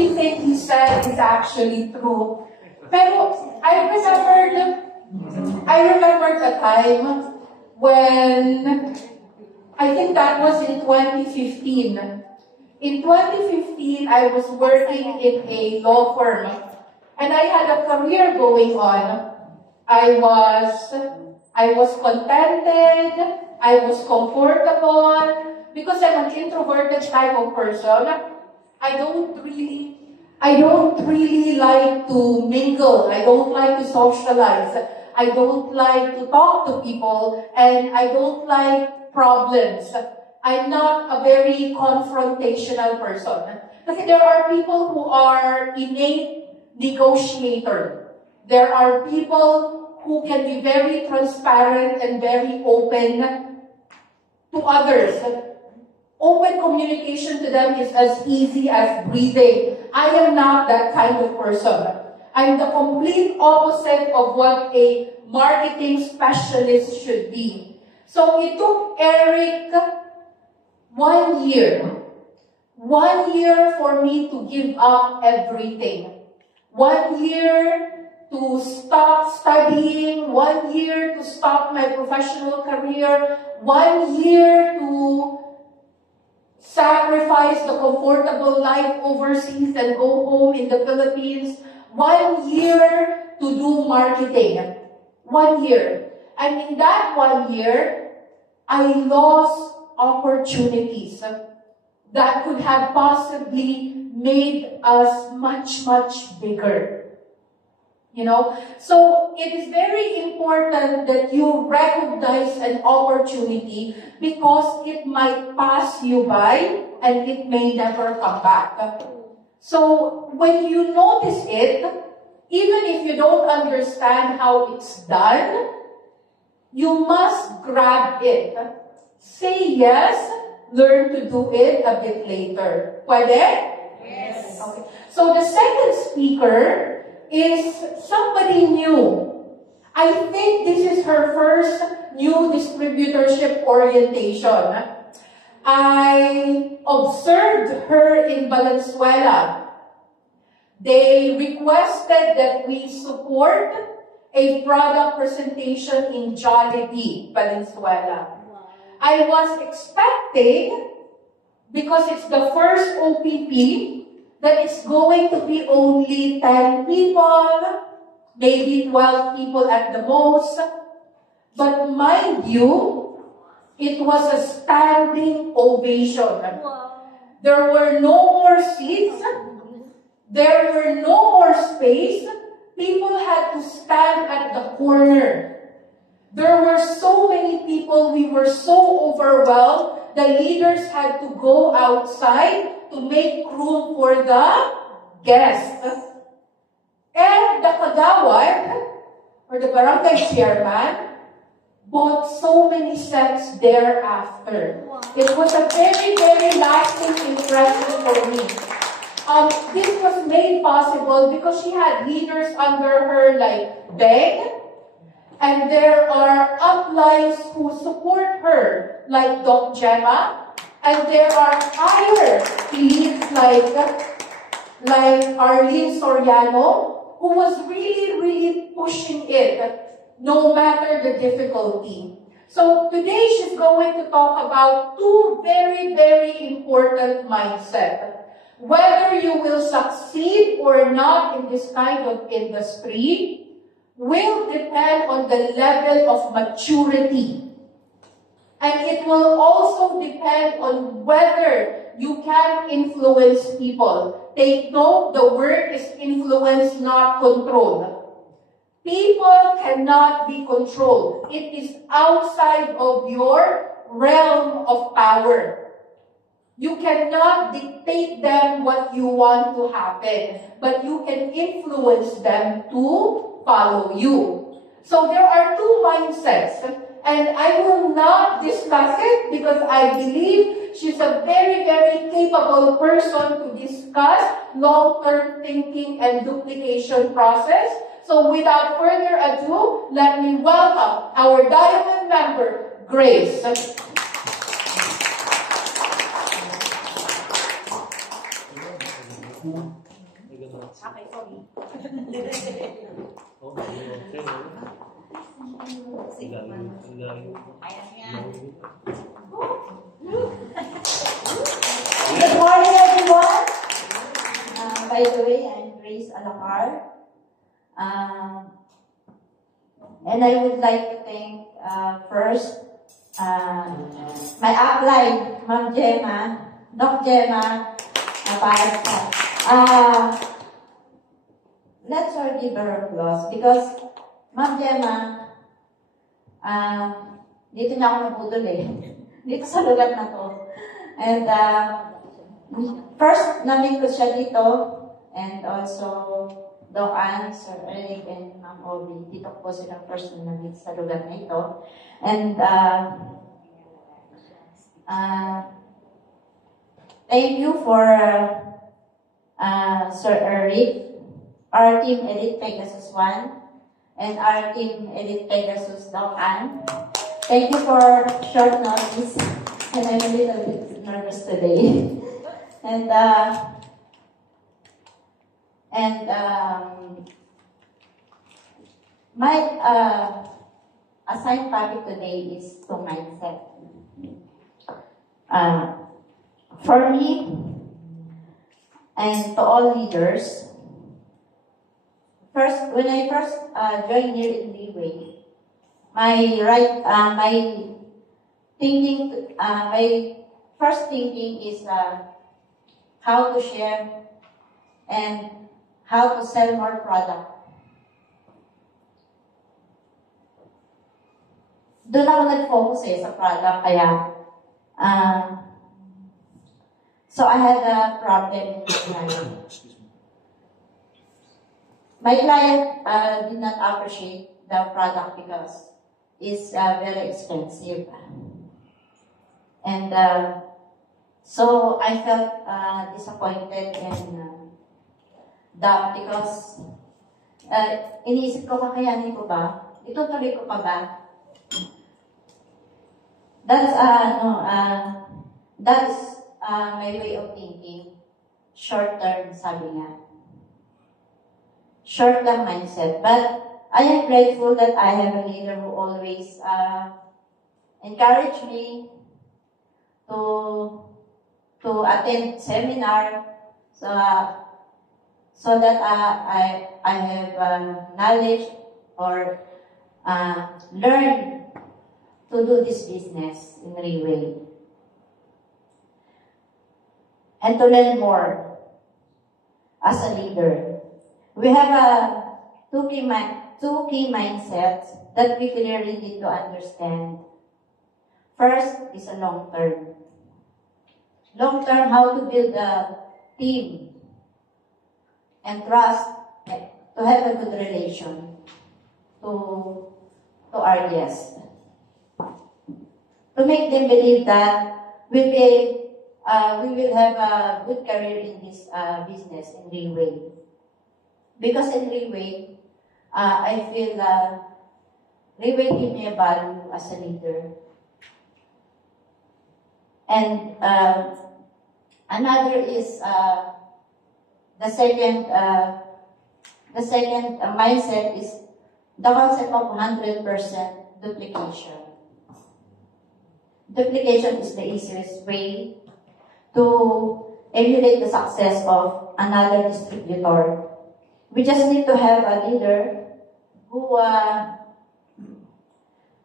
everything he said is actually true. Pero I remembered a time when, I think that was in 2015. In 2015, I was working in a law firm, and I had a career going on. I was contented, I was comfortable, because I'm an introverted type of person. I don't really like to mingle. I don't like to socialize. I don't like to talk to people, and I don't like problems. I'm not a very confrontational person. Because there are people who are innate negotiator. There are people who can be very transparent and very open to others. Open communication to them is as easy as breathing. I am not that kind of person. I'm the complete opposite of what a marketing specialist should be. So it took Eric 1 year. 1 year for me to give up everything. 1 year to stop studying. 1 year to stop my professional career. 1 year to sacrifice the comfortable life overseas and go home in the Philippines. 1 year to do marketing. 1 year. And in that 1 year, I lost opportunities that could have possibly made us much, much bigger. You know? So it is very important that you recognize an opportunity because it might pass you by and it may never come back. So when you notice it, even if you don't understand how it's done, you must grab it. Say yes, learn to do it a bit later. Pwede? Yes. Okay. So the second speaker is somebody new. I think this is her first new distributorship orientation. I observed her in Valenzuela. They requested that we support a product presentation in Jollibee, Valenzuela. I was expecting, because it's the first OPP, that it's going to be only 10 people, maybe 12 people at the most. But mind you, it was a standing ovation. There were no more seats. There were no more space. People had to stand at the corner. There were so many people, we were so overwhelmed, the leaders had to go outside to make room for the guests. And the kagawad, or the barangay chairman, bought so many sets thereafter. It was a very, very lasting impression for me. This was made possible because she had leaders under her like Beg, and there are uplines who support her, like Doc Gemma, and there are higher elites like Arlene Soriano, who was really, really pushing it, no matter the difficulty. So today she's going to talk about two very, very important mindsets. Whether you will succeed or not in this kind of industry will depend on the level of maturity. And it will also depend on whether you can influence people. Take note, the word is influence, not control. People cannot be controlled. It is outside of your realm of power. You cannot dictate them what you want to happen, but you can influence them to follow you. So there are two mindsets, and I will not discuss it because I believe she's a very, very capable person to discuss long-term thinking and duplication process. So without further ado, let me welcome our diamond member, Grace. Okay, sorry. Good morning, everyone. By the way, I'm Grace Alacar. And I would like to thank first my upline, Ma'am Gemma, Doc Gemma, let's all give her applause because Ma'am Gemma, dito na ako nabudol eh. Dito sa lugar na to. And first, namin ko siya dito and also Doc Ann, Sir Eric, and Ma'am Obi. Dito po silang first na namin sa lugar na ito. And thank you for Sir Eric, our team Elite Pegasus 1, and our team Elite Pegasus Doc Ann. Thank you for short notice, and I'm a little bit nervous today. And my assigned topic today is to mindset. For me and to all leaders, when I first joined here in Leeway, my first thinking is how to share and how to sell more product. Doon ako nag-focus sa product, kaya so I had a problem with my client. My client did not appreciate the product because it's very expensive. And so I felt disappointed and that because iniisip ko, kakayanin ko ba? Itutuloy ko pa ba? That's my way of thinking. Short term, sabi nga. Short term mindset. But I am grateful that I have a leader who always encouraged me to attend seminar so that I have knowledge or learn to do this business in Leeway. And to learn more as a leader. We have two key mindsets that we clearly need to understand. First is a long term. Long term, how to build a team and trust to have a good relation to our guests. To make them believe that we will have a good career in this business in Leeway. Because in Leeway, I feel Leeway gives me a value as a leader. And another is the second mindset is the concept of 100% duplication. Duplication is the easiest way to emulate the success of another distributor. We just need to have a leader who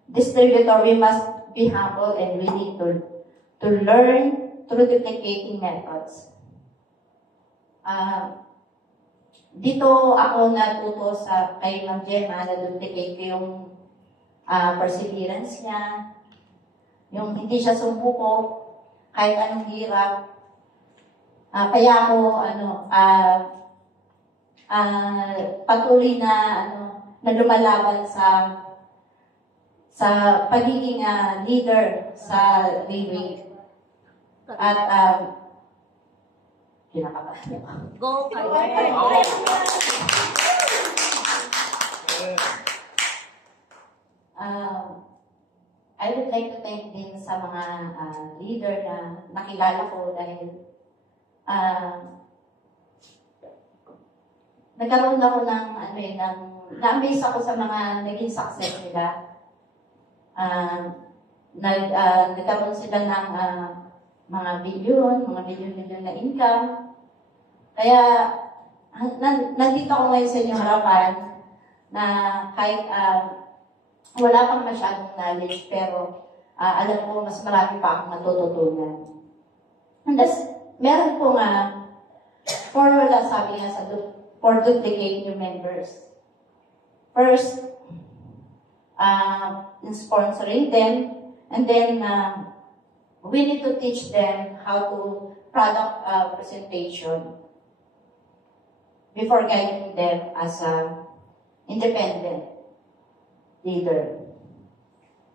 distributor. We must be humble and willing to learn through duplicating methods. Dito ako natuto kay Ma'am Gemma na duplicate yung perseverance niya, yung hindi siya sumuko kahit anong hirap. Kaya ako patuloy na lumalaban sa pagiging leader sa Leeway. At kinakabahan ako. Go, I would like to thank din sa mga leader na nakilala ko dahil nagkaroon ako ng, na-amaze ako sa mga naging success nila. Nagkaroon sila ng mga bilyon na income. Kaya, nandito ako ngayon sa inyong harapan na kahit wala pang masyadong knowledge, pero alam ko mas marami pa akong matututunan. And meron po nga formula, sabi nga for duplicate new members. First, in sponsoring them, and then we need to teach them how to product presentation before guiding them as an independent leader.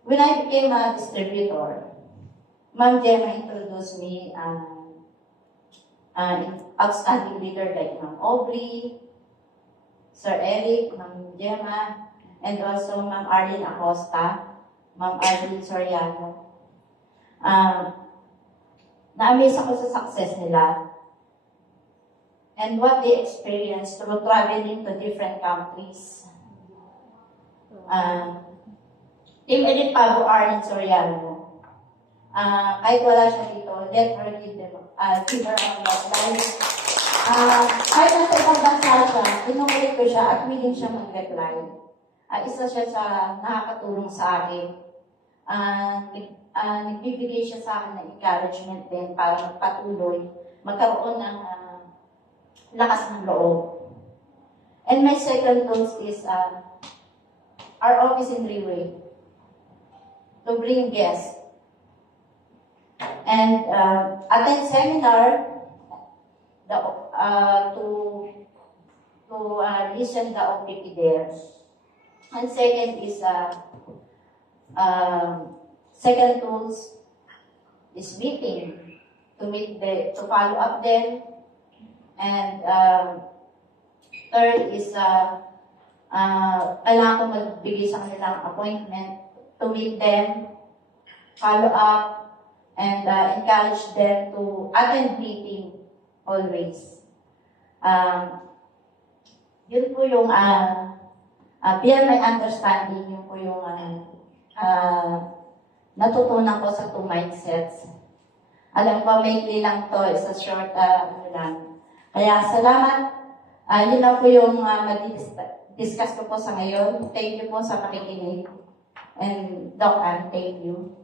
When I became a distributor, Ma'am Gemma introduced me outstanding leader like Ma'am Aubrey, Sir Eric, Ma'am Gemma, and also Ma'am Arlene Acosta, Ma'am Arlene Soriano. Na-amaze ako sa success nila and what they experienced through traveling to different countries. Team Edith Pabo, Arlene Soriano. Kahit wala siya dito, let her give her a life. Kahit nasa ibang bansa siya, inulit ko siya at willing siya mag-reply. Isa siya sa nakakatulong sa akin. Nagbibigay siya sa akin ng encouragement din para magpatuloy, magkaroon ng lakas ng loob. And my second goal is our office in Riway to bring guests and attend seminar to listen the OPP there. And second is second tools is meeting to follow up them, and third is kailangan ko magbigay sa kanilang appointment to meet them, follow up, and encourage them to attend meeting always. Yun po yung beyond my understanding, yun po yung natutunan ko sa 2 mindsets. Alam ko, maikli lang to, isa short lang. Kaya salamat. Yun lang po yung discuss ko po sa ngayon. Thank you po sa pakikinig. And Doc Ann, thank you.